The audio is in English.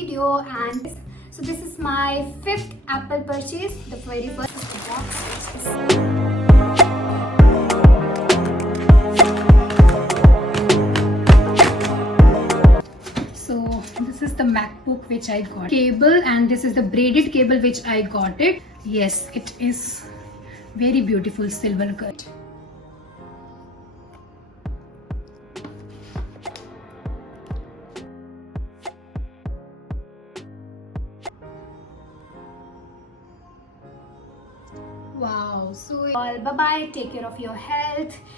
video. And so this is my 5th Apple purchase. The very first box. So this is the MacBook which I got. Cable, and this is the braided cable which I got it. Yes, it is very beautiful silver cut. Wow, so bye bye, take care of your health.